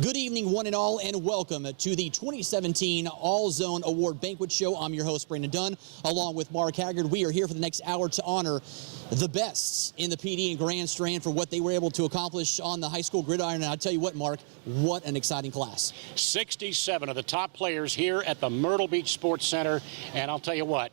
Good evening, one and all, and welcome to the 2017 All-Zone Award Banquet Show. I'm your host, Brandon Dunn, along with Mark Haggard. We are here for the next hour to honor the best in the PD and Grand Strand for what they were able to accomplish on the high school gridiron. And I'll tell you what, Mark, what an exciting class. 67 of the top players here at the Myrtle Beach Sports Center, and I'll tell you what,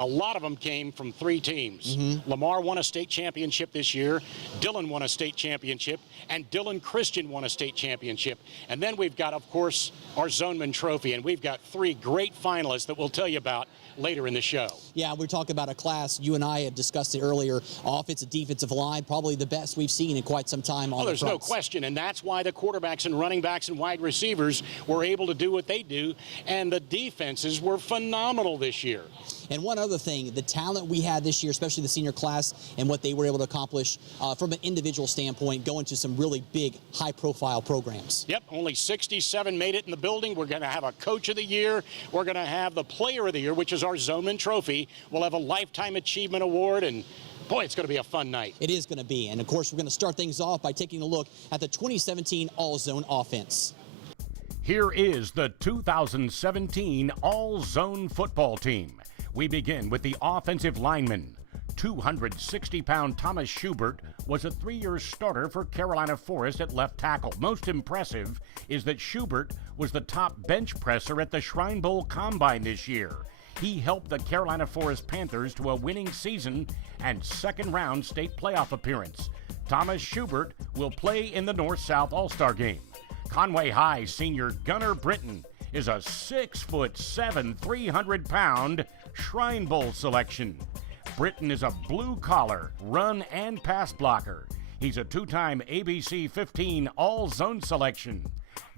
a lot of them came from three teams. Lamar won a state championship this year, Dillon won a state championship, and Dillon Christian won a state championship. And then we've got, of course, our Zoneman trophy, and we've got three great finalists that we'll tell you about later in the show. Yeah, we're talking about a class, you and I have discussed it earlier, offensive, defensive line, probably the best we've seen in quite some time on the there's no question, and that's why the quarterbacks and running backs and wide receivers were able to do what they do, and the defenses were phenomenal this year. And one other thing, the talent we had this year, especially the senior class, and what they were able to accomplish from an individual standpoint, going to some really big, high-profile programs. Yep, only 67 made it in the building. We're going to have a Coach of the Year. We're going to have the Player of the Year, which is our Zoneman trophy. We'll have a Lifetime Achievement Award, and boy, it's going to be a fun night. It is going to be. And, of course, we're going to start things off by taking a look at the 2017 All-Zone offense. Here is the 2017 All-Zone football team. We begin with the offensive lineman. 260-pound Thomas Schubert was a 3-year starter for Carolina Forest at left tackle. Most impressive is that Schubert was the top bench presser at the Shrine Bowl Combine this year. He helped the Carolina Forest Panthers to a winning season and second-round state playoff appearance. Thomas Schubert will play in the North-South All-Star Game. Conway High senior Gunnar Britton is a 6'7", 300-pound Shrine Bowl selection. Britton is a blue-collar, run and pass blocker. He's a two-time ABC 15 All-Zone selection.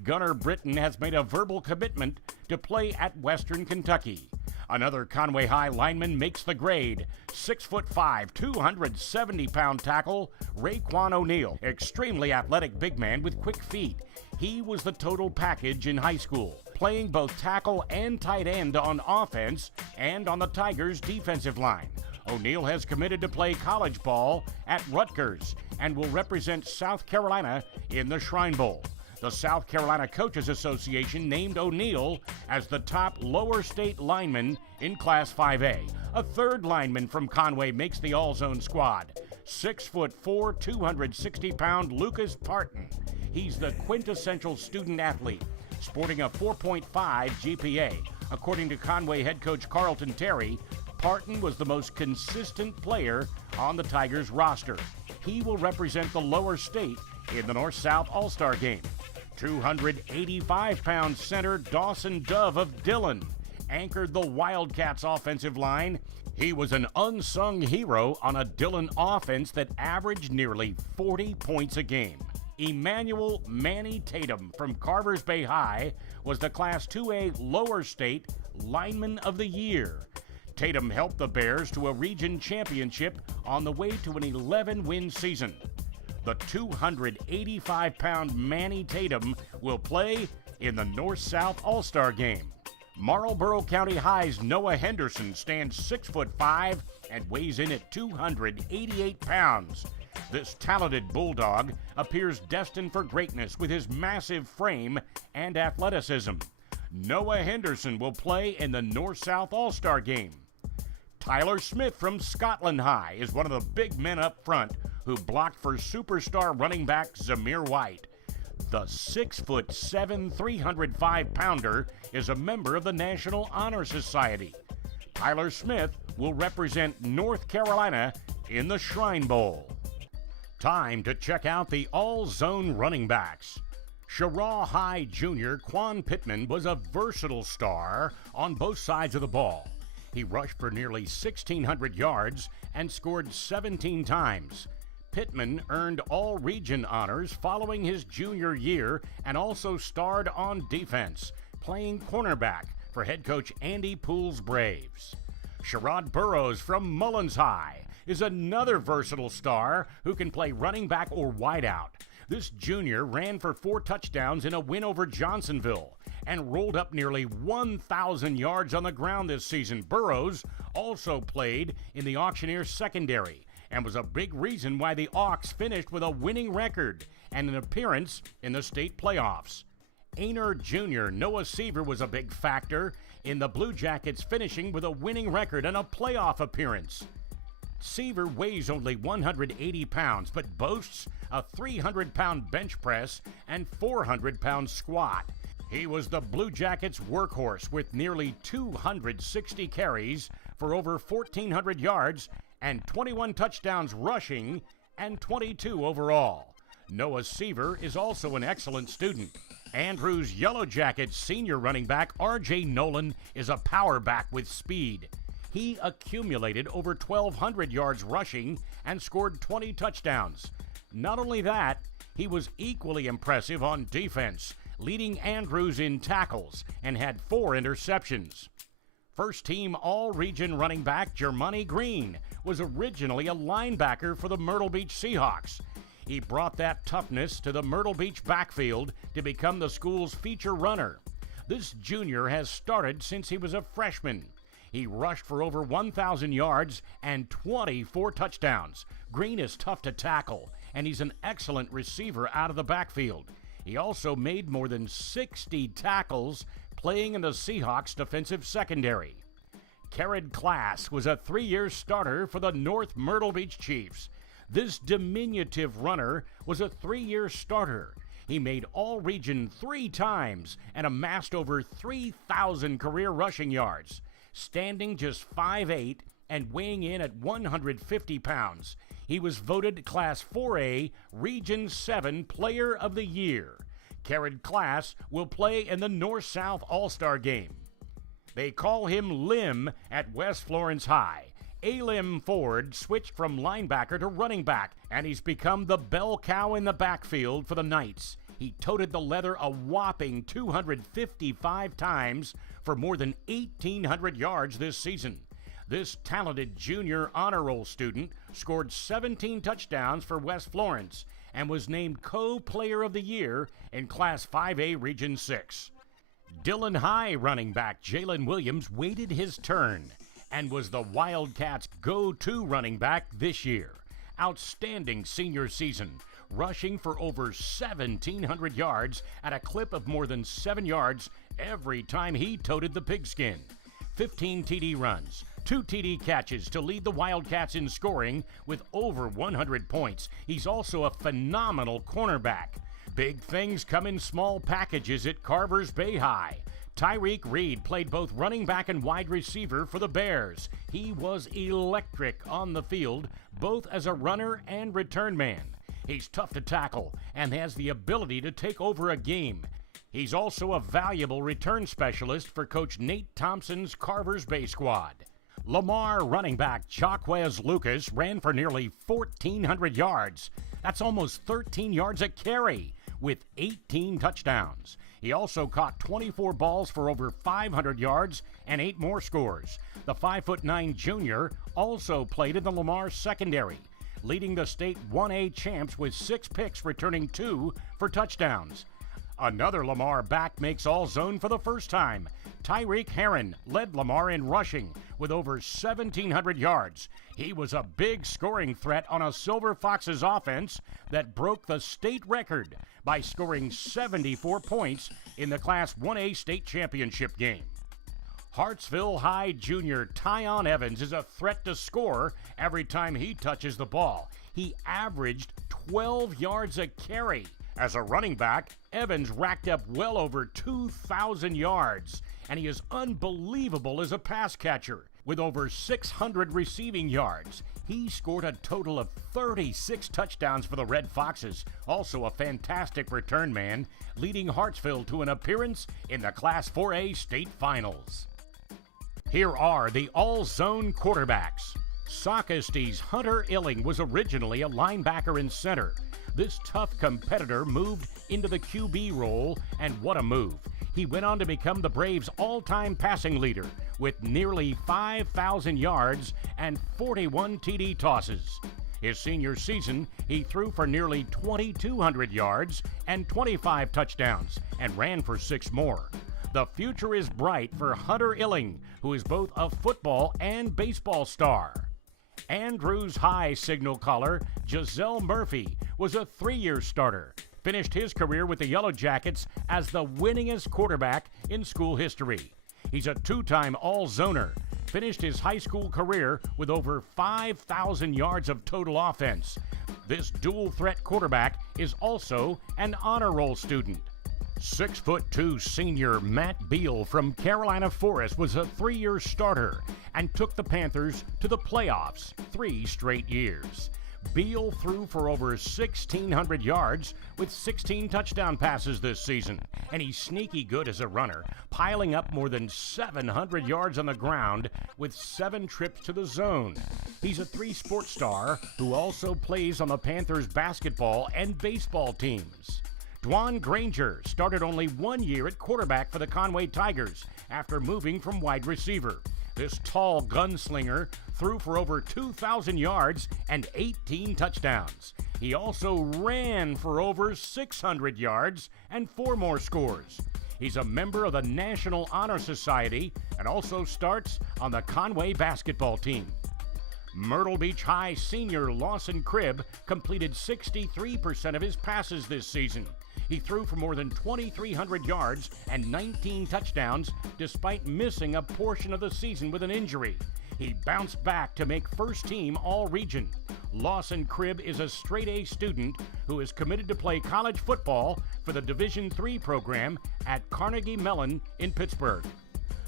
Gunnar Britton has made a verbal commitment to play at Western Kentucky. Another Conway High lineman makes the grade. 6'5", 270-pound tackle, Raekwon O'Neal. Extremely athletic big man with quick feet. He was the total package in high school, playing both tackle and tight end on offense and on the Tigers' defensive line. O'Neal has committed to play college ball at Rutgers and will represent South Carolina in the Shrine Bowl. The South Carolina Coaches Association named O'Neal as the top lower state lineman in Class 5A. A third lineman from Conway makes the All-Zone squad. 6'4", 260-pound Lucas Parton. He's the quintessential student athlete, sporting a 4.5 GPA. According to Conway head coach Carlton Terry, Parton was the most consistent player on the Tigers roster. He will represent the lower state in the North-South All-Star Game. 285-pound center Dawson Dove of Dillon anchored the Wildcats offensive line. He was an unsung hero on a Dillon offense that averaged nearly 40 points a game. Emmanuel Manny Tatum from Carvers Bay High was the Class 2A lower state lineman of the year. Tatum helped the Bears to a region championship on the way to an 11-win season. The 285-pound Manny Tatum will play in the North-South All-Star Game. Marlboro County High's Noah Henderson stands 6'5" and weighs in at 288 pounds. This talented Bulldog appears destined for greatness with his massive frame and athleticism. Noah Henderson will play in the North-South All-Star Game. Tyler Smith from Scotland High is one of the big men up front who blocked for superstar running back Zamir White. The 6'7", 305-pounder is a member of the National Honor Society. Tyler Smith will represent North Carolina in the Shrine Bowl. Time to check out the All-Zone running backs. Cheraw High Jr. Quan Pittman was a versatile star on both sides of the ball. He rushed for nearly 1,600 yards and scored 17 times. Pittman earned all-region honors following his junior year and also starred on defense, playing cornerback for head coach Andy Poole's Braves. Sherrod Burrows from Mullins High is another versatile star who can play running back or wideout. This junior ran for 4 touchdowns in a win over Johnsonville and rolled up nearly 1,000 yards on the ground this season. Burrows also played in the Auctioneer secondary and was a big reason why the Auks finished with a winning record and an appearance in the state playoffs. Aner Jr. Noah Seaver was a big factor in the Blue Jackets finishing with a winning record and a playoff appearance. Seaver weighs only 180 pounds, but boasts a 300-pound bench press and 400-pound squat. He was the Blue Jackets' workhorse with nearly 260 carries for over 1,400 yards and 21 touchdowns rushing and 22 overall. Noah Seaver is also an excellent student. Andrews Yellow Jackets senior running back R.J. Nolan is a power back with speed. He accumulated over 1,200 yards rushing and scored 20 touchdowns. Not only that, he was equally impressive on defense, leading Andrews in tackles and had 4 interceptions. First-team All-Region running back Jermani Green was originally a linebacker for the Myrtle Beach Seahawks. He brought that toughness to the Myrtle Beach backfield to become the school's feature runner. This junior has started since he was a freshman. He rushed for over 1,000 yards and 24 touchdowns. Green is tough to tackle, and he's an excellent receiver out of the backfield. He also made more than 60 tackles playing in the Seahawks defensive secondary. Kerrod Class was a 3-year starter for the North Myrtle Beach Chiefs. This diminutive runner was a 3-year starter. He made All-Region 3 times and amassed over 3,000 career rushing yards. Standing just 5'8" and weighing in at 150 pounds, he was voted Class 4A Region 7 Player of the Year. Kerrod Class will play in the North-South All-Star Game. They call him Lim at West Florence High. Alim Ford switched from linebacker to running back, and he's become the bell cow in the backfield for the Knights. He toted the leather a whopping 255 times for more than 1,800 yards this season. This talented junior honor roll student scored 17 touchdowns for West Florence and was named Co-Player of the Year in Class 5A Region 6. Dillon High running back Jalen Williams waited his turn and was the Wildcats' go-to running back this year. Outstanding senior season, rushing for over 1,700 yards at a clip of more than 7 yards every time he toted the pigskin. 15 TD runs, 2 TD catches to lead the Wildcats in scoring with over 100 points. He's also a phenomenal cornerback. Big things come in small packages at Carver's Bay High. Tyreek Reed played both running back and wide receiver for the Bears. He was electric on the field, both as a runner and return man. He's tough to tackle and has the ability to take over a game. He's also a valuable return specialist for Coach Nate Thompson's Carver's Bay squad. Lamar running back Jaquez Lucas ran for nearly 1,400 yards. That's almost 13 yards a carry with 18 touchdowns. He also caught 24 balls for over 500 yards and 8 more scores. The 5'9" junior also played in the Lamar secondary, leading the state 1A champs with 6 picks, returning 2 for touchdowns. Another Lamar back makes All-Zone for the first time. Tyreek Herron led Lamar in rushing with over 1,700 yards. He was a big scoring threat on a Silver Foxes offense that broke the state record by scoring 74 points in the Class 1A state championship game. Hartsville High junior Tyon Evans is a threat to score every time he touches the ball. He averaged 12 yards a carry. As a running back, Evans racked up well over 2,000 yards, and he is unbelievable as a pass catcher. With over 600 receiving yards, he scored a total of 36 touchdowns for the Red Foxes. Also a fantastic return man, leading Hartsville to an appearance in the Class 4A state finals. Here are the All-Zone quarterbacks. Sockesty's Hunter Illing was originally a linebacker and center. This tough competitor moved into the QB role, and what a move. He went on to become the Braves' all-time passing leader with nearly 5,000 yards and 41 TD tosses. His senior season, he threw for nearly 2,200 yards and 25 touchdowns and ran for 6 more. The future is bright for Hunter Illing, who is both a football and baseball star. Andrews High signal caller Giselle Murphy was a 3-year starter. Finished his career with the Yellow Jackets as the winningest quarterback in school history. He's a 2-time All-Zoner. Finished his high school career with over 5,000 yards of total offense. This dual-threat quarterback is also an honor roll student. 6'2" senior Matt Beal from Carolina Forest was a 3-year starter and took the Panthers to the playoffs 3 straight years. Beal threw for over 1,600 yards with 16 touchdown passes this season, and he's sneaky good as a runner, piling up more than 700 yards on the ground with 7 trips to the zone. He's a 3-sport star who also plays on the Panthers basketball and baseball teams. Dwan Granger started only 1 year at quarterback for the Conway Tigers after moving from wide receiver. This tall gunslinger threw for over 2,000 yards and 18 touchdowns. He also ran for over 600 yards and 4 more scores. He's a member of the National Honor Society and also starts on the Conway basketball team. Myrtle Beach High senior Lawson Cribb completed 63% of his passes this season. He threw for more than 2,300 yards and 19 touchdowns despite missing a portion of the season with an injury. He bounced back to make first team All-Region. Lawson Cribb is a straight-A student who is committed to play college football for the Division III program at Carnegie Mellon in Pittsburgh.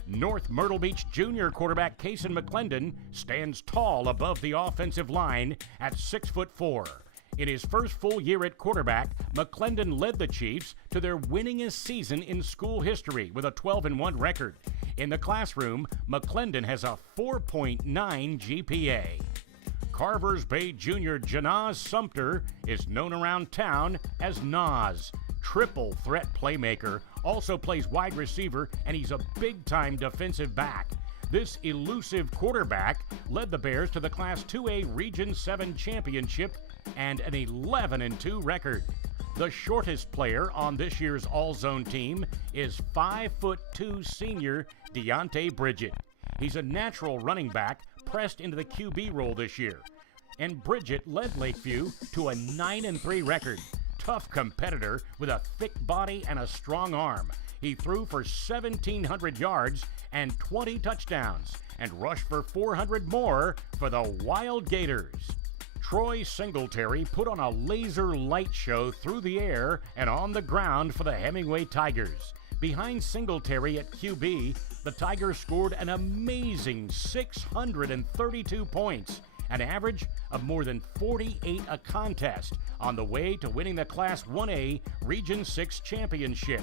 North Myrtle Beach junior quarterback Kason McClendon stands tall above the offensive line at 6'4". In his first full year at quarterback, McClendon led the Chiefs to their winningest season in school history with a 12-1 record. In the classroom, McClendon has a 4.9 GPA. Carvers Bay junior Janaz Sumter is known around town as Nas. Triple threat playmaker, also plays wide receiver, and he's a big-time defensive back. This elusive quarterback led the Bears to the Class 2A Region 7 championship and an 11-2 record. The shortest player on this year's All-Zone team is 5'2" senior Deontay Bridget. He's a natural running back pressed into the QB role this year. And Bridget led Lakeview to a 9-3 record. Tough competitor with a thick body and a strong arm. He threw for 1,700 yards and 20 touchdowns and rushed for 400 more for the Wild Gators. Troy Singletary put on a laser light show through the air and on the ground for the Hemingway Tigers. Behind Singletary at QB, the Tigers scored an amazing 632 points, an average of more than 48 a contest, on the way to winning the Class 1A Region 6 championship.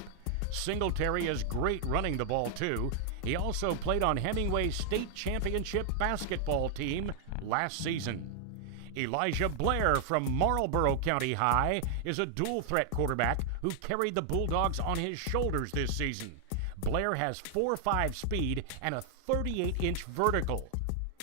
Singletary is great running the ball, too. He also played on Hemingway's state championship basketball team last season. Elijah Blair from Marlboro County High is a dual-threat quarterback who carried the Bulldogs on his shoulders this season. Blair has 4.5 speed and a 38-inch vertical.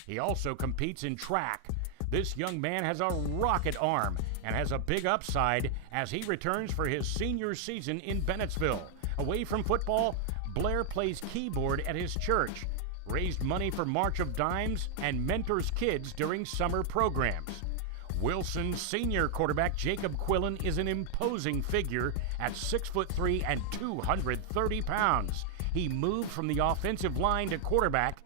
He also competes in track. This young man has a rocket arm and has a big upside as he returns for his senior season in Bennettsville. Away from football, Blair plays keyboard at his church, raised money for March of Dimes, and mentors kids during summer programs. Wilson senior quarterback Jacob Quillen is an imposing figure at 6'3" and 230 pounds. He moved from the offensive line to quarterback,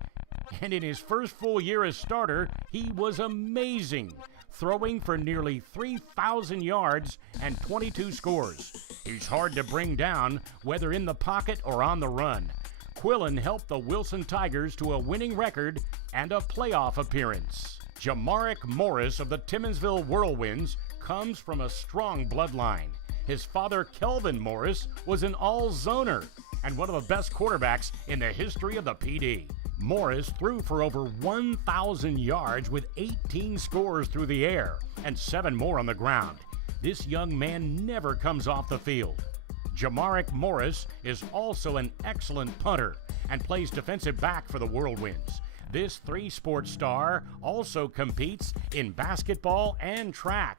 and in his first full year as starter, he was amazing, throwing for nearly 3,000 yards and 22 scores. He's hard to bring down, whether in the pocket or on the run. Quillen helped the Wilson Tigers to a winning record and a playoff appearance. Jamarick Morris of the Timmonsville Whirlwinds comes from a strong bloodline. His father, Kelvin Morris, was an all-zoner and one of the best quarterbacks in the history of the PD. Morris threw for over 1,000 yards with 18 scores through the air and 7 more on the ground. This young man never comes off the field. Jamarick Morris is also an excellent punter and plays defensive back for the Whirlwinds. This 3-sport star also competes in basketball and track.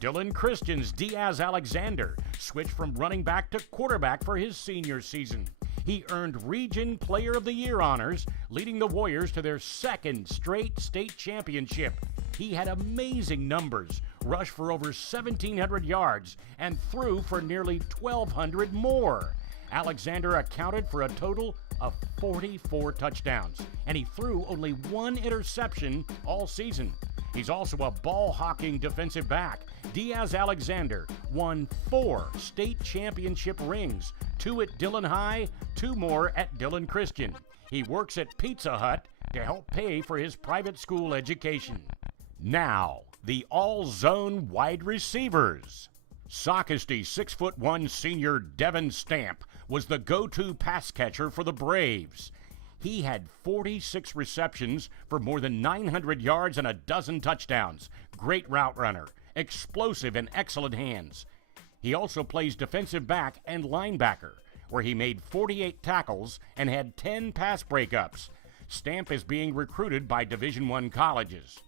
Dylan Christian's Diaz Alexander switched from running back to quarterback for his senior season. He earned Region Player of the Year honors, leading the Warriors to their second straight state championship. He had amazing numbers, rushed for over 1,700 yards, and threw for nearly 1,200 more. Alexander accounted for a total of 44 touchdowns, and he threw only one interception all season. He's also a ball-hawking defensive back. Diaz Alexander won 4 state championship rings, 2 at Dillon High, 2 more at Dillon Christian. He works at Pizza Hut to help pay for his private school education. Now, the all-zone wide receivers. Sockesty 6'1" senior Devin Stamp was the go-to pass catcher for the Braves. He had 46 receptions for more than 900 yards and a dozen touchdowns. Great route runner, explosive and excellent hands. He also plays defensive back and linebacker, where he made 48 tackles and had 10 pass breakups. Stamp is being recruited by Division I colleges.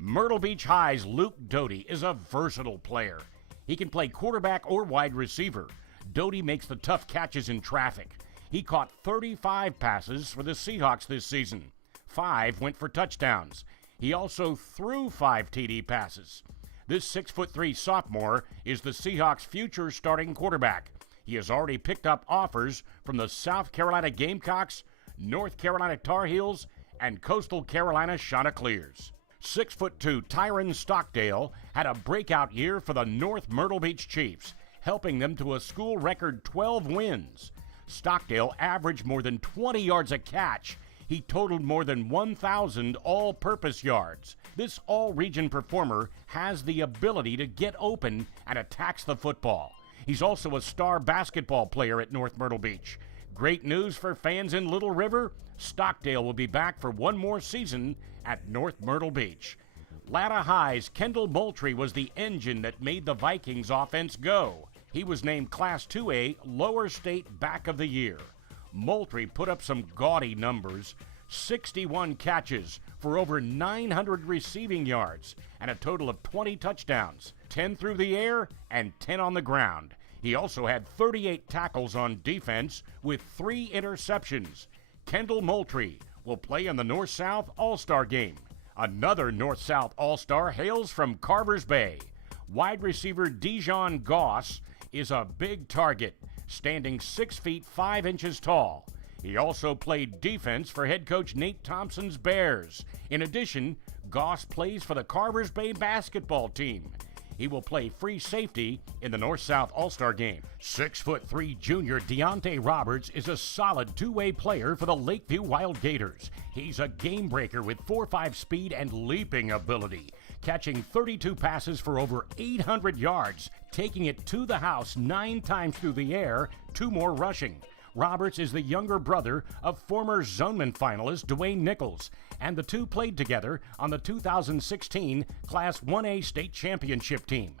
Myrtle Beach High's Luke Doty is a versatile player. He can play quarterback or wide receiver. Doty makes the tough catches in traffic. He caught 35 passes for the Seahawks this season. 5 went for touchdowns. He also threw 5 TD passes. This 6'3" sophomore is the Seahawks' future starting quarterback. He has already picked up offers from the South Carolina Gamecocks, North Carolina Tar Heels, and Coastal Carolina Chanticleers. 6'2" Tyron Stockdale had a breakout year for the North Myrtle Beach Chiefs, helping them to a school record 12 wins. Stockdale averaged more than 20 yards a catch. He totaled more than 1,000 all-purpose yards. This all-region performer has the ability to get open and attacks the football. He's also a star basketball player at North Myrtle Beach. Great news for fans in Little River. Stockdale will be back for one more season at North Myrtle Beach. Latta High's Kendall Moultrie was the engine that made the Vikings offense go. He was named Class 2A Lower State Back of the Year. Moultrie put up some gaudy numbers, 61 catches for over 900 receiving yards and a total of 20 touchdowns, 10 through the air and 10 on the ground. He also had 38 tackles on defense with 3 interceptions. Kendall Moultrie will play in the North-South All-Star game. Another North-South All-Star hails from Carvers Bay. Wide receiver Dijon Goss is a big target, standing 6 feet 5 inches tall. He also played defense for head coach Nate Thompson's Bears. In addition, Goss plays for the Carvers Bay basketball team. He will play free safety in the North-South All-Star game. 6'3" junior Deontay Roberts is a solid two-way player for the Lakeview Wild Gators. He's a game breaker with 4.5 speed and leaping ability, catching 32 passes for over 800 yards, taking it to the house 9 times through the air, 2 more rushing. Roberts is the younger brother of former Zoneman finalist Dwayne Nichols, and the two played together on the 2016 Class 1A state championship team.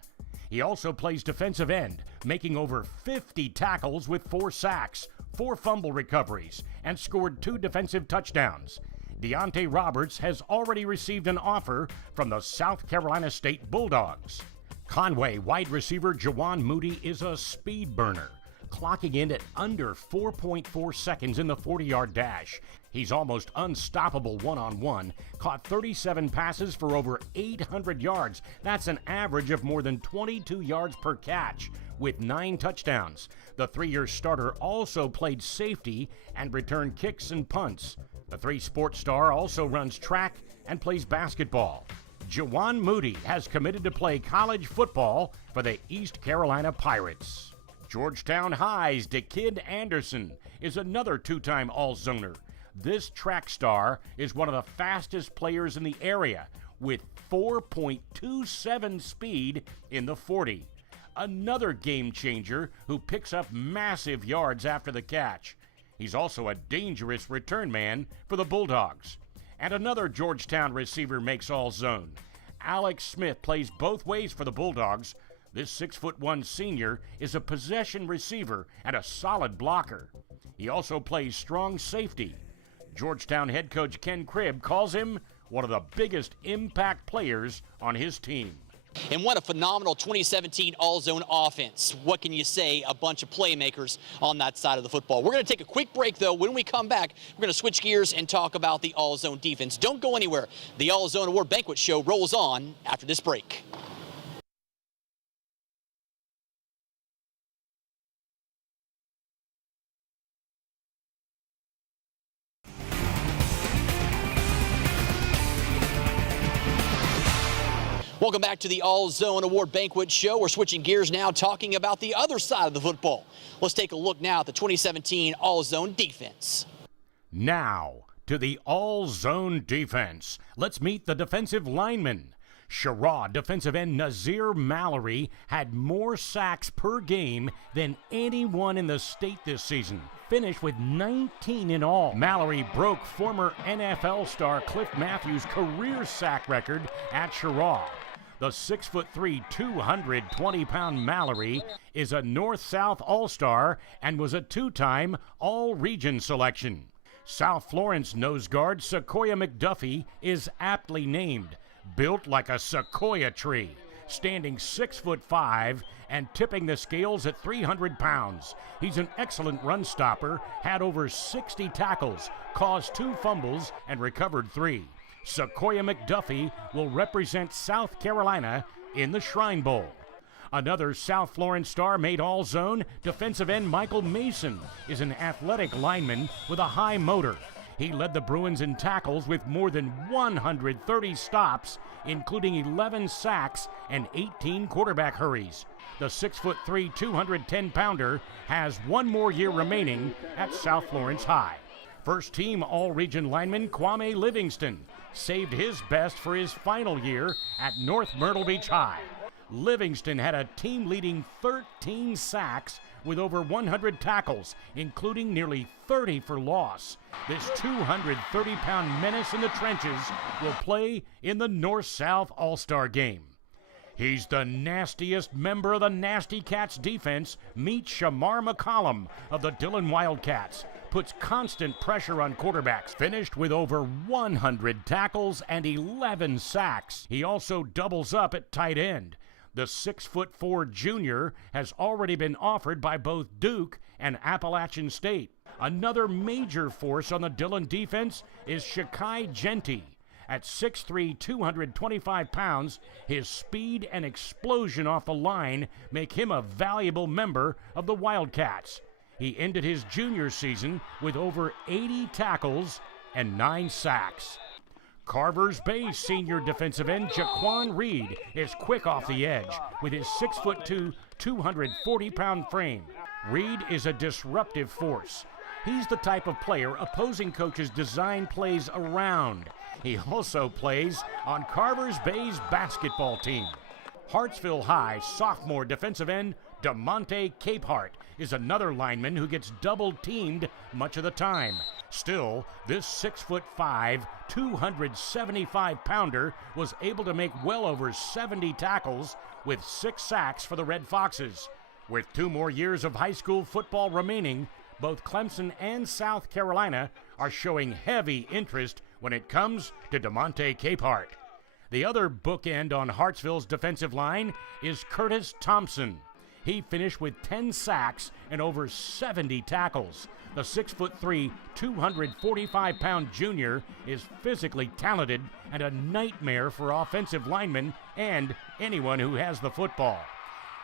He also plays defensive end, making over 50 tackles with 4 sacks, 4 fumble recoveries, and scored 2 defensive touchdowns. Deontay Roberts has already received an offer from the South Carolina State Bulldogs. Conway wide receiver Jawan Moody is a speed burner, clocking in at under 4.4 seconds in the 40-yard dash. He's almost unstoppable one-on-one, caught 37 passes for over 800 yards. That's an average of more than 22 yards per catch, with 9 touchdowns. The 3-year starter also played safety and returned kicks and punts. The 3-sport star also runs track and plays basketball. Jawan Moody has committed to play college football for the East Carolina Pirates. Georgetown High's DeKid Anderson is another 2-time All-Zoner. This track star is one of the fastest players in the area with 4.27 speed in the 40. Another game changer who picks up massive yards after the catch. He's also a dangerous return man for the Bulldogs. And another Georgetown receiver makes All-Zone. Alex Smith plays both ways for the Bulldogs. This 6'1" senior is a possession receiver and a solid blocker. He also plays strong safety. Georgetown head coach Ken Cribb calls him one of the biggest impact players on his team. And what a phenomenal 2017 All-Zone offense. What can you say? A bunch of playmakers on that side of the football. We're going to take a quick break, though. When we come back, we're going to switch gears and talk about the All-Zone defense. Don't go anywhere. The All-Zone Award Banquet Show rolls on after this break. Welcome back to the All-Zone Award Banquet Show. We're switching gears now, talking about the other side of the football. Let's take a look now at the 2017 All-Zone defense. Now, to the All-Zone defense. Let's meet the defensive linemen. Sherrod defensive end Nazir Mallory had more sacks per game than anyone in the state this season. Finished with 19 in all. Mallory broke former NFL star Cliff Matthews' career sack record at Sherrod. The 6'3", 220-pound Mallory is a North-South All-Star and was a two-time All-Region selection. South Florence nose guard Sequoia McDuffie is aptly named. Built like a sequoia tree, standing 6'5" and tipping the scales at 300 pounds. He's an excellent run stopper, had over 60 tackles, caused 2 fumbles, and recovered 3. Sequoia McDuffie will represent South Carolina in the Shrine Bowl. Another South Florence star made All-Zone, defensive end Michael Mason is an athletic lineman with a high motor. He led the Bruins in tackles with more than 130 stops, including 11 sacks and 18 quarterback hurries. The 6'3", 210-pounder has 1 more year remaining at South Florence High. First-team All-Region lineman Kwame Livingston saved his best for his final year at North Myrtle Beach High. Livingston had a team-leading 13 sacks with over 100 tackles, including nearly 30 for loss. This 230-pound menace in the trenches will play in the North-South All-Star Game. He's the nastiest member of the Nasty Cats defense. Meet Shamar McCollum of the Dillon Wildcats. Puts constant pressure on quarterbacks. Finished with over 100 tackles and 11 sacks. He also doubles up at tight end. The 6'4" junior has already been offered by both Duke and Appalachian State. Another major force on the Dillon defense is Shakai Genty. At 6'3", 225 pounds, his speed and explosion off the line make him a valuable member of the Wildcats. He ended his junior season with over 80 tackles and 9 sacks. Carver's Bay senior defensive end Jaquan Reed is quick off the edge with his 6'2", 240-pound frame. Reed is a disruptive force. He's the type of player opposing coaches design plays around. He also plays on Carver's Bay's basketball team. Hartsville High sophomore defensive end DeMonte Capehart is another lineman who gets double-teamed much of the time. Still, this 6'5", 275-pounder was able to make well over 70 tackles with 6 sacks for the Red Foxes. With 2 more years of high school football remaining, both Clemson and South Carolina are showing heavy interest when it comes to DeMonte Capehart. The other bookend on Hartsville's defensive line is Curtis Thompson. He finished with 10 sacks and over 70 tackles. The 6'3", 245-pound junior is physically talented and a nightmare for offensive linemen and anyone who has the football.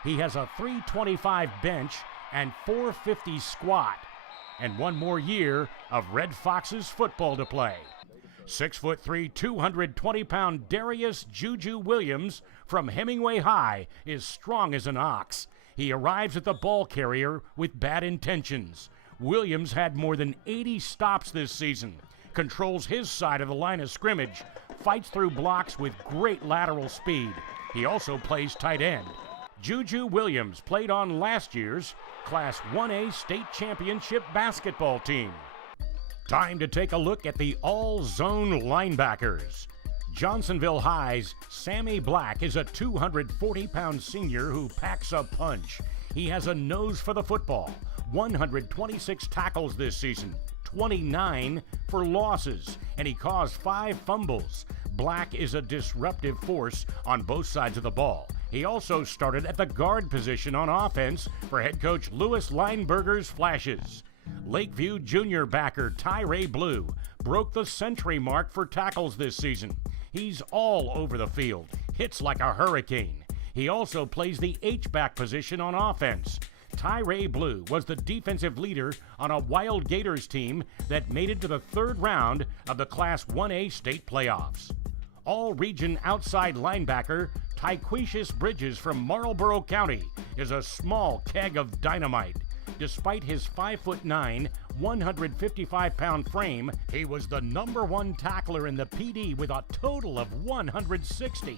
He has a 325 bench and 450 squat, and 1 more year of Red Foxes football to play. 6'3", 220-pound Darius Juju Williams from Hemingway High is strong as an ox. He arrives at the ball carrier with bad intentions. Williams had more than 80 stops this season, controls his side of the line of scrimmage, fights through blocks with great lateral speed. He also plays tight end. Juju Williams played on last year's Class 1A state championship basketball team. Time to take a look at the all-zone linebackers. Johnsonville High's Sammy Black is a 240-pound senior who packs a punch. He has a nose for the football, 126 tackles this season, 29 for losses, and he caused 5 fumbles. Black is a disruptive force on both sides of the ball. He also started at the guard position on offense for head coach Louis Lineberger's Flashes. Lakeview junior backer Tyree Blue broke the century mark for tackles this season. He's all over the field, hits like a hurricane. He also plays the H-back position on offense. Tyree Blue was the defensive leader on a Wild Gators team that made it to the third round of the Class 1A state playoffs. All-region outside linebacker Tyquicius Bridges from Marlboro County is a small keg of dynamite. Despite his 5'9", 155-pound frame, he was the #1 tackler in the PD with a total of 160.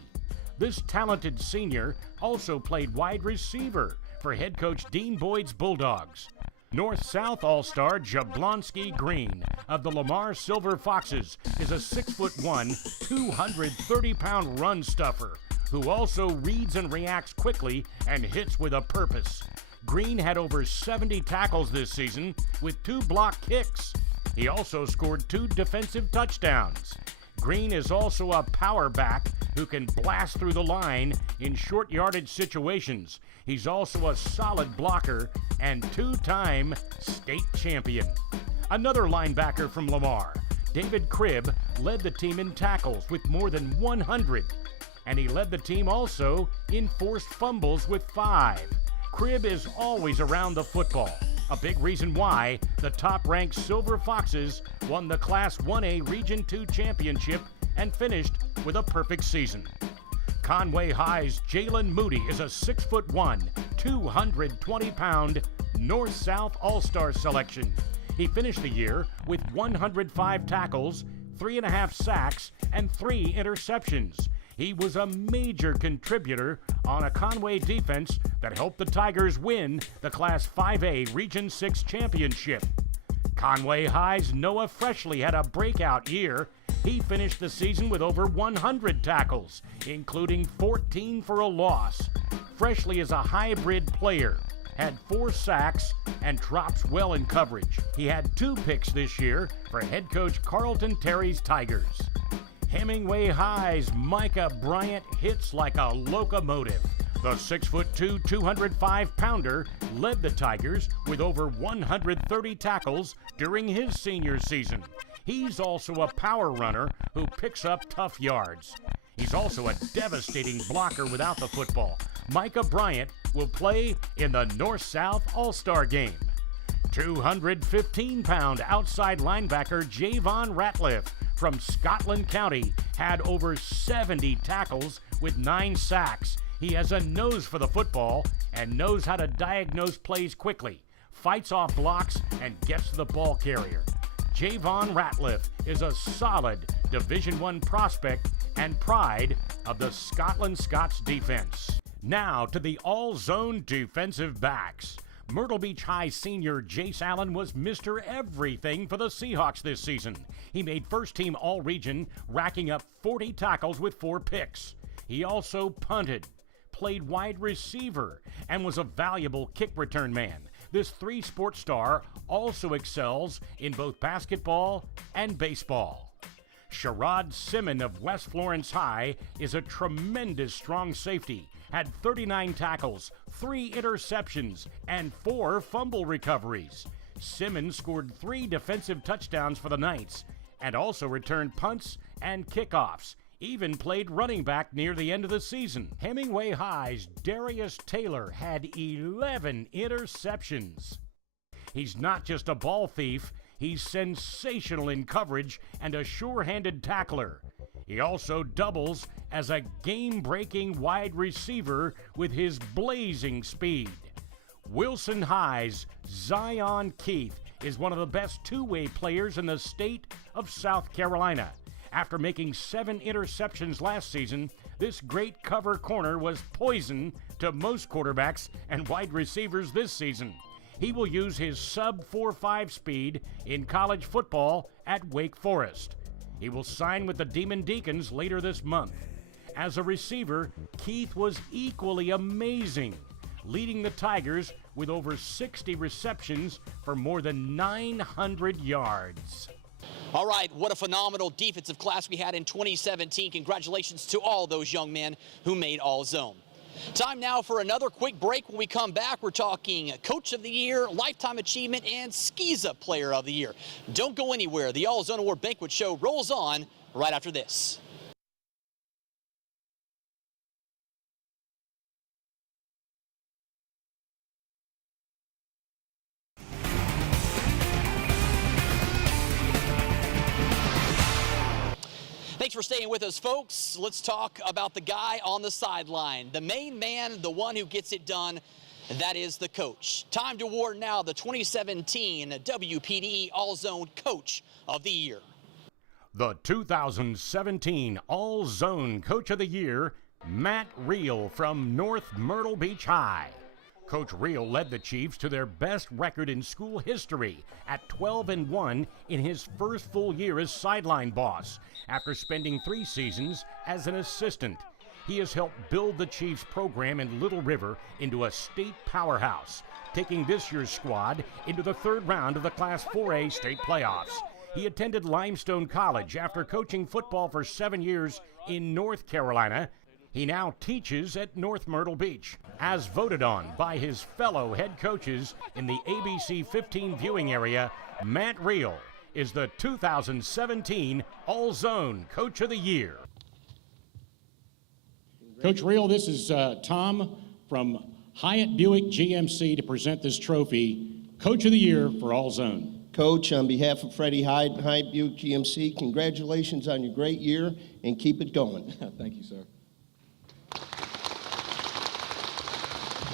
This talented senior also played wide receiver for head coach Dean Boyd's Bulldogs. North-South All-Star Jablonski Green of the Lamar Silver Foxes is a 6'1", 230-pound run stuffer who also reads and reacts quickly and hits with a purpose. Green had over 70 tackles this season with 2 block kicks. He also scored 2 defensive touchdowns. Green is also a power back who can blast through the line in short yardage situations. He's also a solid blocker and 2-time state champion. Another linebacker from Lamar, David Cribb, led the team in tackles with more than 100. And he led the team also in forced fumbles with 5. Cribb is always around the football, a big reason why the top-ranked Silver Foxes won the Class 1A Region 2 championship and finished with a perfect season. Conway High's Jalen Moody is a 6'1", 220-pound North-South All-Star selection. He finished the year with 105 tackles, 3.5 sacks, and 3 interceptions. He was a major contributor on a Conway defense that helped the Tigers win the Class 5A Region 6 championship. Conway High's Noah Freshley had a breakout year. He finished the season with over 100 tackles, including 14 for a loss. Freshley is a hybrid player, had 4 sacks, and drops well in coverage. He had 2 picks this year for head coach Carlton Terry's Tigers. Hemingway High's Micah Bryant hits like a locomotive. The 6'2", 205-pounder led the Tigers with over 130 tackles during his senior season. He's also a power runner who picks up tough yards. He's also a devastating blocker without the football. Micah Bryant will play in the North-South All-Star Game. 215-pound outside linebacker Javon Ratliff from Scotland County had over 70 tackles with 9 sacks. He has a nose for the football and knows how to diagnose plays quickly, fights off blocks, and gets to the ball carrier. Javon Ratliff is a solid Division I prospect and pride of the Scotland Scots defense. Now to the all-zone defensive backs. Myrtle Beach High senior Jace Allen was Mr. Everything for the Seahawks this season. He made first-team All-Region, racking up 40 tackles with 4 picks. He also punted, played wide receiver, and was a valuable kick return man. This 3-sport star also excels in both basketball and baseball. Sherrod Simon of West Florence High is a tremendous strong safety, had 39 tackles, 3 interceptions, and 4 fumble recoveries. Simmons scored 3 defensive touchdowns for the Knights and also returned punts and kickoffs, even played running back near the end of the season. Hemingway High's Darius Taylor had 11 interceptions. He's not just a ball thief, he's sensational in coverage and a sure-handed tackler. He also doubles as a game-breaking wide receiver with his blazing speed. Wilson High's Zion Keith is one of the best two-way players in the state of South Carolina. After making 7 interceptions last season, this great cover corner was poison to most quarterbacks and wide receivers this season. He will use his sub-4.5 speed in college football at Wake Forest. He will sign with the Demon Deacons later this month. As a receiver, Keith was equally amazing, leading the Tigers with over 60 receptions for more than 900 yards. All right, what a phenomenal defensive class we had in 2017. Congratulations to all those young men who made All Zone. Time now for another quick break. When we come back, we're talking Coach of the Year, Lifetime Achievement, and Skiza Player of the Year. Don't go anywhere. The All Zone Award Banquet Show rolls on right after this. Thanks for staying with us, folks. Let's talk about the guy on the sideline, the main man, the one who gets it done. That is the coach. Time to award now the 2017 WPDE All-Zone Coach of the Year. The 2017 All-Zone Coach of the Year, Matt Reel from North Myrtle Beach High. Coach Reel led the Chiefs to their best record in school history at 12-1 in his first full year as sideline boss, after spending 3 seasons as an assistant. He has helped build the Chiefs program in Little River into a state powerhouse, taking this year's squad into the 3rd round of the Class 4A state playoffs. He attended Limestone College after coaching football for 7 years in North Carolina. He now teaches at North Myrtle Beach. As voted on by his fellow head coaches in the ABC 15 viewing area, Matt Reel is the 2017 All-Zone Coach of the Year. Coach Reel, this is Tom from Hyatt Buick GMC to present this trophy, Coach of the Year for All-Zone. Coach, on behalf of Freddie Hyde and Hyatt Buick GMC, congratulations on your great year and keep it going. Thank you, sir.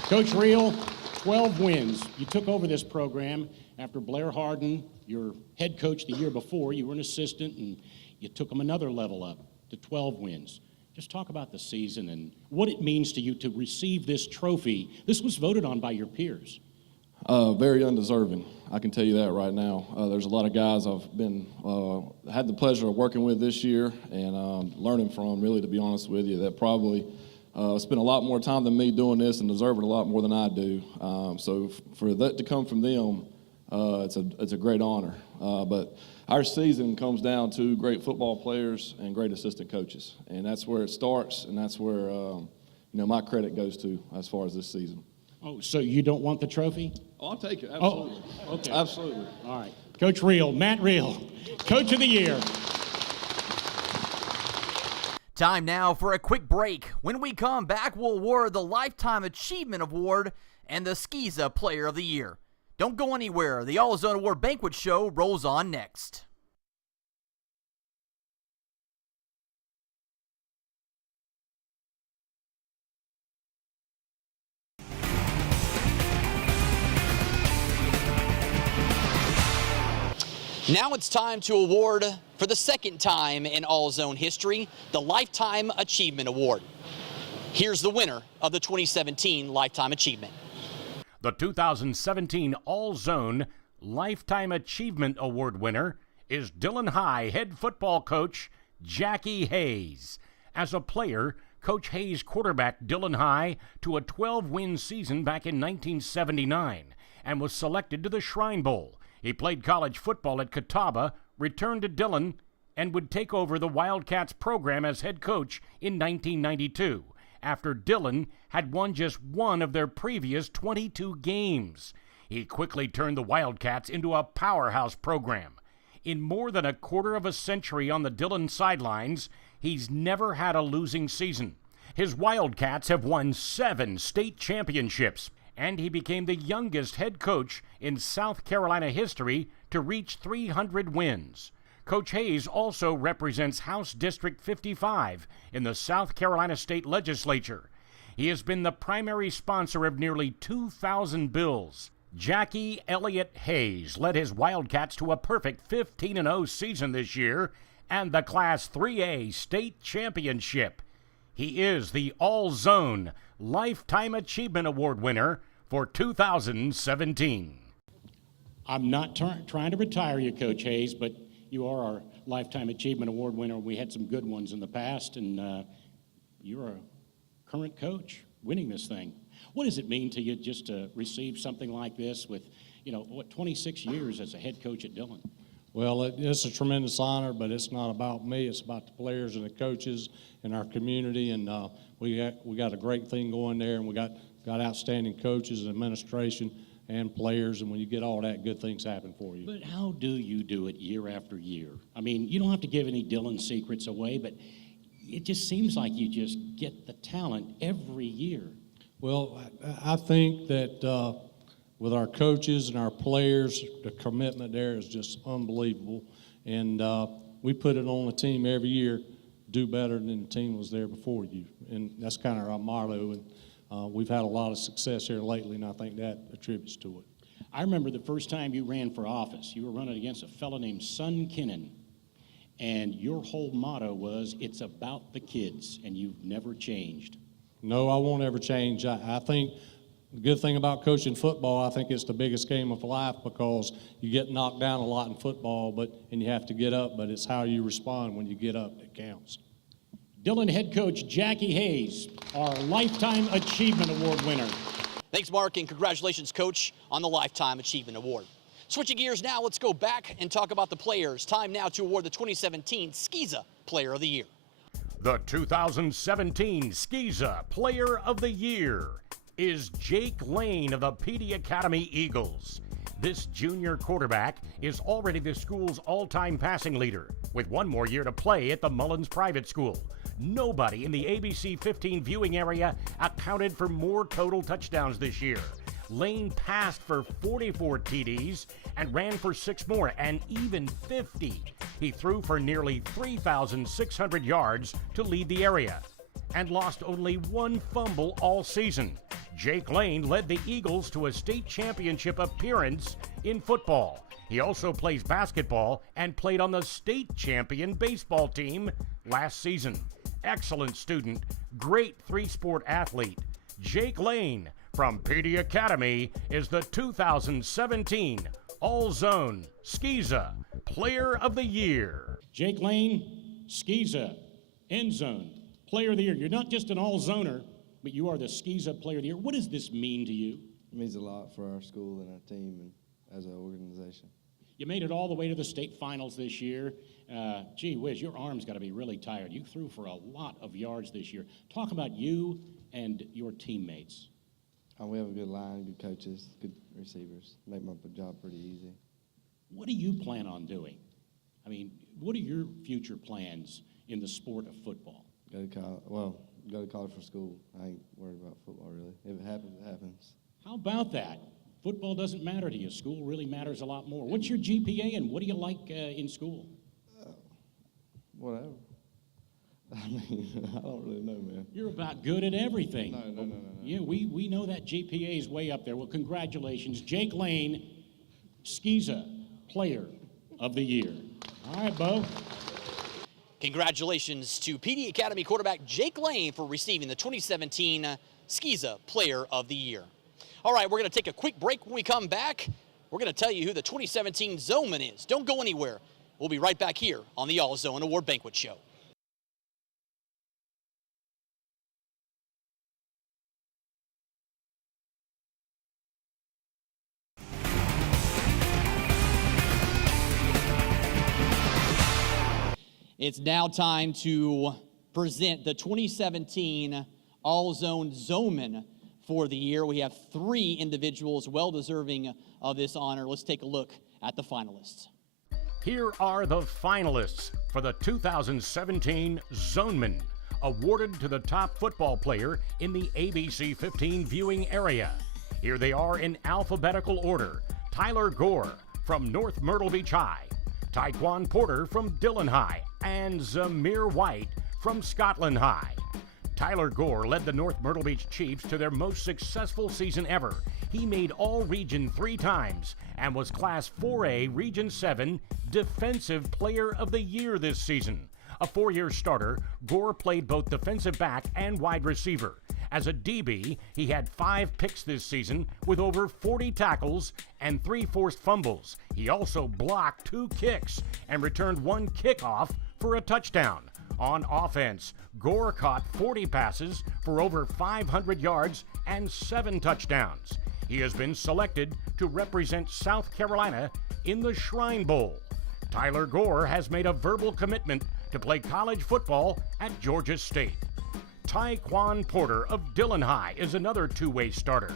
Coach Reel, 12 wins. You took over this program after Blair Harden, your head coach the year before. You were an assistant, and you took them another level up to 12 wins. Just talk about the season and what it means to you to receive this trophy. This was voted on by your peers. Very undeserving. I can tell you that right now. There's a lot of guys I've been had the pleasure of working with this year and learning from, really, to be honest with you, that probably spent a lot more time than me doing this and deserve it a lot more than I do. So for that to come from them, it's a great honor. But our season comes down to great football players and great assistant coaches, and that's where it starts, and that's where my credit goes to as far as this season. Oh, so you don't want the trophy? Oh, I'll take it. Absolutely. Oh, okay. Absolutely. All right. Coach Reel, Matt Reel, Coach of the Year. Time now for a quick break. When we come back, we'll award the Lifetime Achievement Award and the Skiza Player of the Year. Don't go anywhere. The All-Zone Award Banquet Show rolls on next. Now it's time to award, for the second time in All-Zone history, the Lifetime Achievement Award. Here's the winner of the 2017 Lifetime Achievement. The 2017 All-Zone Lifetime Achievement Award winner is Dillon High head football coach Jackie Hayes. As a player, Coach Hayes quarterbacked Dillon High to a 12-win season back in 1979 and was selected to the Shrine Bowl. He played college football at Catawba, returned to Dillon, and would take over the Wildcats program as head coach in 1992, after Dillon had won just one of their previous 22 games. He quickly turned the Wildcats into a powerhouse program. In more than a quarter of a century on the Dillon sidelines, he's never had a losing season. His Wildcats have won 7 state championships, and he became the youngest head coach in South Carolina history to reach 300 wins. Coach Hayes also represents House District 55 in the South Carolina State Legislature. He has been the primary sponsor of nearly 2,000 bills. Jackie Elliott Hayes led his Wildcats to a perfect 15-0 season this year and the Class 3A state championship. He is the All-Zone Lifetime Achievement Award winner for 2017. I'm not trying to retire you, Coach Hayes, but you are our Lifetime Achievement Award winner. We had some good ones in the past, and you're a current coach winning this thing. What does it mean to you just to receive something like this with, 26 years as a head coach at Dillon? Well, it's a tremendous honor, but it's not about me. It's about the players and the coaches and our community, and we got a great thing going there, and we got outstanding coaches and administration and players, and when you get all that, good things happen for you. But how do you do it year after year? I mean, you don't have to give any Dylan secrets away, but it just seems like you just get the talent every year. Well, I think that with our coaches and our players, the commitment there is just unbelievable. And we put it on the team every year, do better than the team was there before you. And that's kind of our motto. And we've had a lot of success here lately, and I think that attributes to it. I remember the first time you ran for office. You were running against a fellow named Son Kinnon. And your whole motto was, it's about the kids, and you've never changed. No, I won't ever change. I think the good thing about coaching football, I think it's the biggest game of life because you get knocked down a lot in football, and you have to get up, but it's how you respond when you get up that counts. Dylan head coach Jackie Hayes, our Lifetime Achievement Award winner. Thanks, Mark, and congratulations, Coach, on the Lifetime Achievement Award. Switching gears now, let's go back and talk about the players. Time now to award the 2017 SCISA Player of the Year. The 2017 SCISA Player of the Year is Jake Lane of the PD Academy Eagles. This junior quarterback is already the school's all-time passing leader, with one more year to play at the Mullins Private School. Nobody in the ABC 15 viewing area accounted for more total touchdowns this year. Lane passed for 44 TDs and ran for 6 more, and even 50. He threw for nearly 3,600 yards to lead the area and lost only 1 fumble all season. Jake Lane led the Eagles to a state championship appearance in football. He also plays basketball and played on the state champion baseball team last season. Excellent student, great 3-sport athlete. Jake Lane from PD Academy is the 2017 All-Zone SCISA Player of the Year. Jake Lane, SCISA, End Zone, Player of the Year. You're not just an all-zoner, but you are the SCISA Player of the Year. What does this mean to you? It means a lot for our school and our team and as an organization. You made it all the way to the state finals this year. Gee whiz, your arm's got to be really tired. You threw for a lot of yards this year. Talk about you and your teammates. We have a good line, good coaches, good receivers. Make my job pretty easy. What do you plan on doing? I mean, what are your future plans in the sport of football? Go to college for school. I ain't worried about football, really. If it happens, it happens. How about that? Football doesn't matter to you. School really matters a lot more. What's your GPA and what do you like in school? Whatever. I mean, I don't really know, man. You're about good at everything. No. Yeah, we know that GPA is way up there. Well, congratulations. Jake Lane, SCISA Player of the Year. All right, Bo. Congratulations to PD Academy quarterback Jake Lane for receiving the 2017 SCISA Player of the Year. All right, we're going to take a quick break. When we come back, we're going to tell you who the 2017 Zoneman is. Don't go anywhere. We'll be right back here on the All-Zone Award Banquet Show. It's now time to present the 2017 All-Zone Zoneman for the year. We have 3 individuals well deserving of this honor. Let's take a look at the finalists. Here are the finalists for the 2017 Zoneman, awarded to the top football player in the ABC 15 viewing area. Here they are in alphabetical order: Tyler Gore from North Myrtle Beach High, Taekwon Porter from Dillon High, and Zamir White from Scotland High. Tyler Gore led the North Myrtle Beach Chiefs to their most successful season ever. He made All-Region 3 times and was Class 4A Region 7 Defensive Player of the Year this season. A 4-year starter, Gore played both defensive back and wide receiver. As a DB, he had 5 picks this season with over 40 tackles and 3 forced fumbles. He also blocked 2 kicks and returned 1 kickoff for a touchdown. On offense, Gore caught 40 passes for over 500 yards and 7 touchdowns. He has been selected to represent South Carolina in the Shrine Bowl. Tyler Gore has made a verbal commitment to play college football at Georgia State. Tyquan Porter of Dillon High is another two-way starter.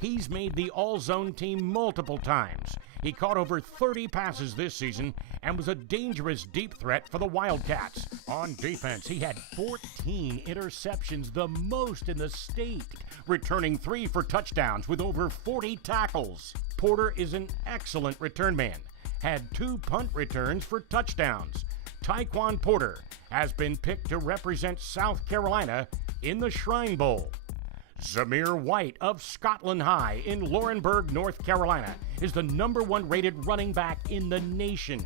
He's made the all-zone team multiple times. He caught over 30 passes this season and was a dangerous deep threat for the Wildcats. On defense, he had 14 interceptions, the most in the state, returning 3 for touchdowns with over 40 tackles. Porter is an excellent return man, had 2 punt returns for touchdowns. Tyquan Porter has been picked to represent South Carolina in the Shrine Bowl. Zamir White of Scotland High in Laurinburg, North Carolina, is the #1 rated running back in the nation.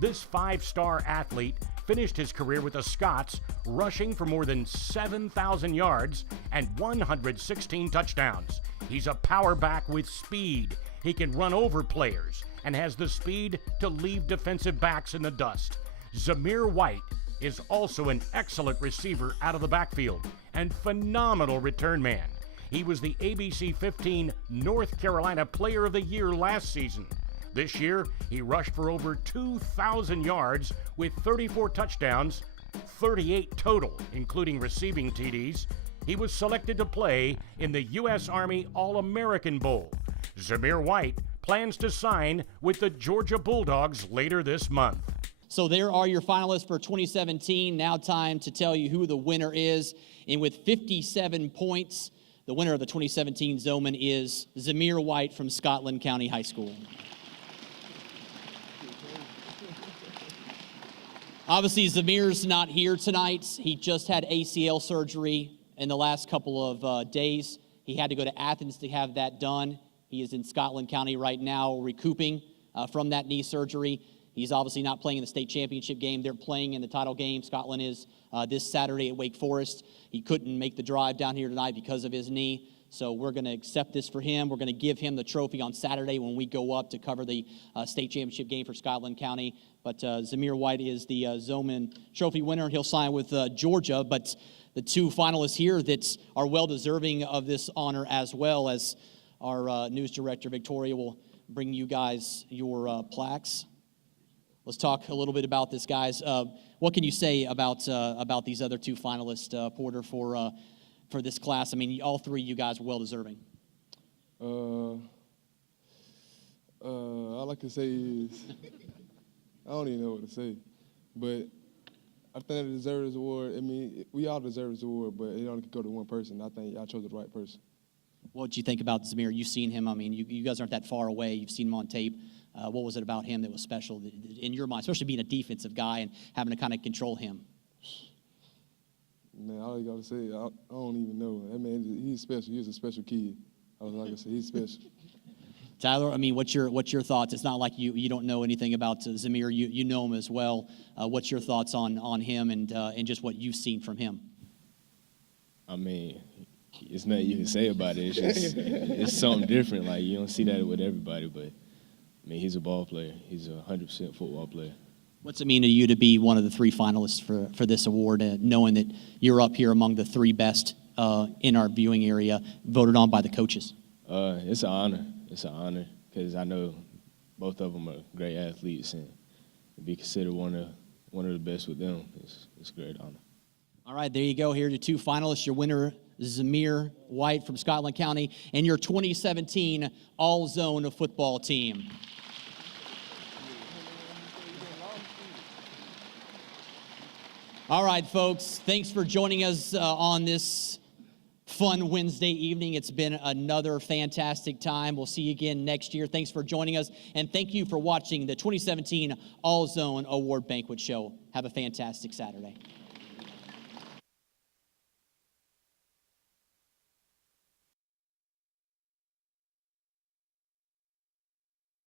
This 5-star athlete finished his career with the Scots, rushing for more than 7,000 yards and 116 touchdowns. He's a power back with speed. He can run over players and has the speed to leave defensive backs in the dust. Zamir White is also an excellent receiver out of the backfield and phenomenal return man. He was the ABC 15 North Carolina Player of the Year last season. This year, he rushed for over 2,000 yards with 34 touchdowns, 38 total, including receiving TDs. He was selected to play in the U.S. Army All-American Bowl. Zamir White plans to sign with the Georgia Bulldogs later this month. So there are your finalists for 2017. Now time to tell you who the winner is. And with 57 points, the winner of the 2017 Zoneman is Zamir White from Scotland County High School. Obviously, Zamir's not here tonight. He just had ACL surgery in the last couple of days. He had to go to Athens to have that done. He is in Scotland County right now recouping from that knee surgery. He's obviously not playing in the state championship game. They're playing in the title game. Scotland is this Saturday at Wake Forest. He couldn't make the drive down here tonight because of his knee. So we're going to accept this for him. We're going to give him the trophy on Saturday when we go up to cover the state championship game for Scotland County. But Zamir White is the Zoneman Trophy winner. He'll sign with Georgia. But the 2 finalists here that are well-deserving of this honor, as well as our news director, Victoria, will bring you guys your plaques. Let's talk a little bit about this, guys. What can you say about these other 2 finalists, Porter, for this class? I mean, all 3 of you guys are well-deserving. All I can say is I don't even know what to say, but I think I deserve this award. I mean, we all deserve this award, but it only could go to one person. I think I chose the right person. What did you think about Zamir? You've seen him. I mean, you guys aren't that far away. You've seen him on tape. What was it about him that was special in your mind, especially being a defensive guy and having to kind of control him? Man, all you got to say, I don't even know. That man, he's special. He's a special kid. Like I said, he's special. Tyler, I mean, what's your thoughts? It's not like you don't know anything about Zamir. You know him as well. What's your thoughts on him and just what you've seen from him? I mean, it's nothing you can say about it. It's just it's something different. Like, you don't see that with everybody, but I mean, he's a ball player. He's a 100% football player. What's it mean to you to be one of the 3 finalists for this award, knowing that you're up here among the 3 best in our viewing area, voted on by the coaches? It's an honor. It's an honor because I know both of them are great athletes, and to be considered one of the best with them is a great honor. All right, there you go. Here are your 2 finalists. Your winner, Zamir White from Scotland County, and your 2017 All-Zone football team. All right, folks, thanks for joining us on this fun Wednesday evening. It's been another fantastic time. We'll see you again next year. Thanks for joining us, and thank you for watching the 2017 All-Zone Award Banquet Show. Have a fantastic Saturday.